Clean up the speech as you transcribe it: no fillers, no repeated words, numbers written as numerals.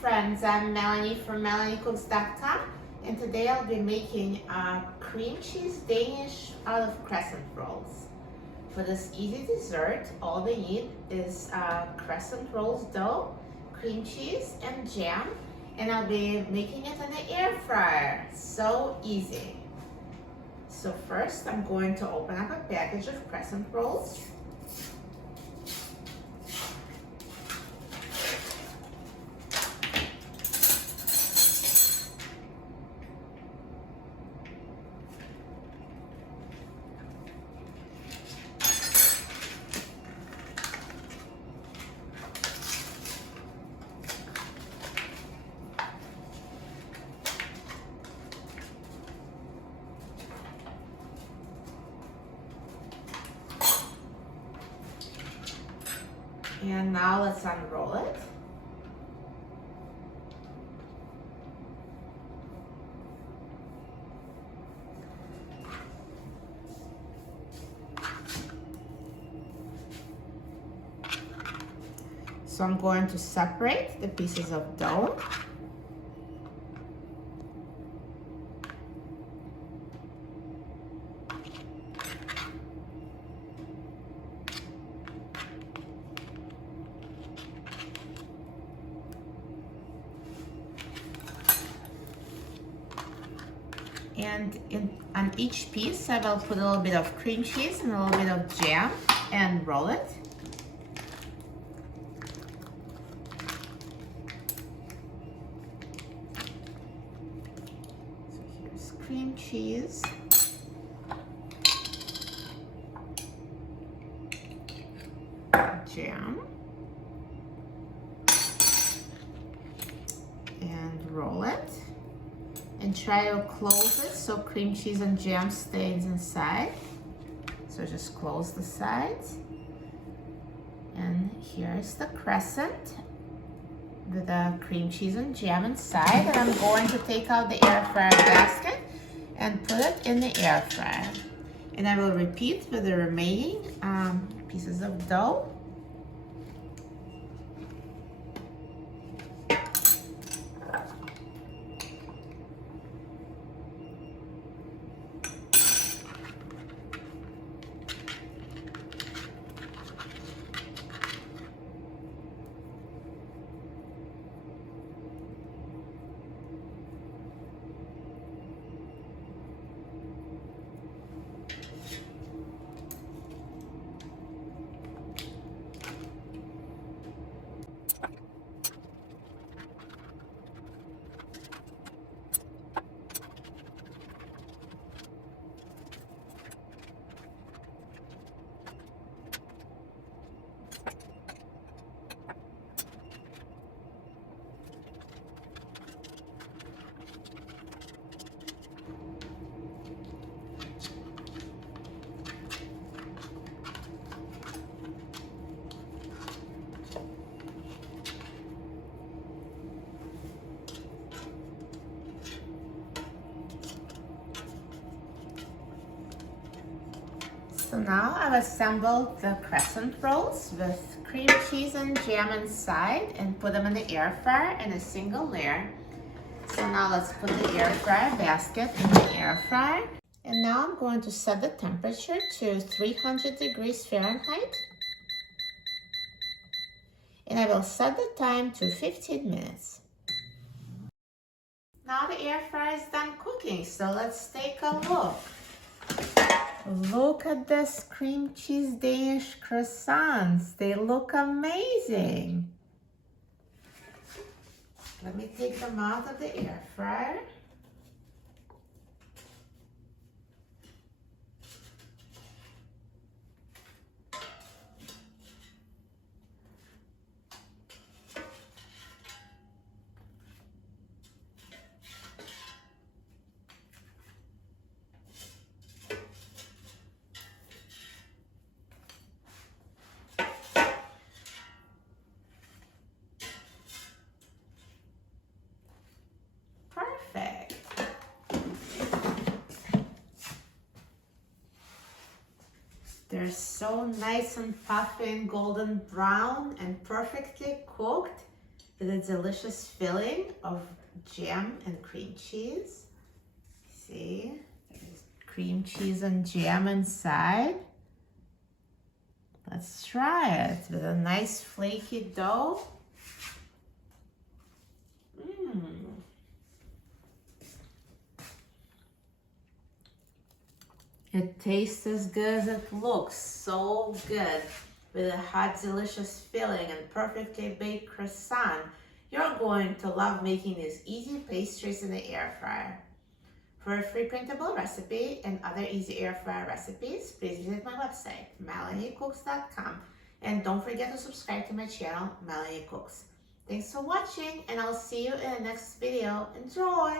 friends, I'm Melanie from melaniecooks.com, and today I'll be making cream cheese Danish out of crescent rolls. For this easy dessert, all we need is crescent rolls dough, cream cheese, and jam, and I'll be making it in the air fryer. So easy. So first, I'm going to open up a package of crescent rolls. And now let's unroll it. So I'm going to separate the pieces of dough. And on each piece, I will put a little bit of cream cheese and a little bit of jam and roll it. So here's cream cheese. Jam. And roll it. And try to close it so cream cheese and jam stays inside. So just close the sides. And here's the crescent with the cream cheese and jam inside. And I'm going to take out the air fryer basket and put it in the air fryer. And I will repeat with the remaining pieces of dough. So now I've assembled the crescent rolls with cream cheese and jam inside and put them in the air fryer in a single layer. So now let's put the air fryer basket in the air fryer. And now I'm going to set the temperature to 300 degrees Fahrenheit. And I will set the time to 15 minutes. Now the air fryer is done cooking, so let's take a look. Look at this cream cheese Danish croissants. They look amazing. Let me take them out of the air fryer. Perfect. They're so nice and puffy and golden brown and perfectly cooked. the delicious filling of jam and cream cheese. See, there's cream cheese and jam inside. Let's try it with a nice flaky dough. It tastes as good as it looks. So good. With a hot, delicious filling and perfectly baked croissant, you're going to love making these easy pastries in the air fryer. For a free printable recipe and other easy air fryer recipes, please visit my website, melaniecooks.com. And don't forget to subscribe to my channel, Melanie Cooks. Thanks for watching, and I'll see you in the next video. Enjoy!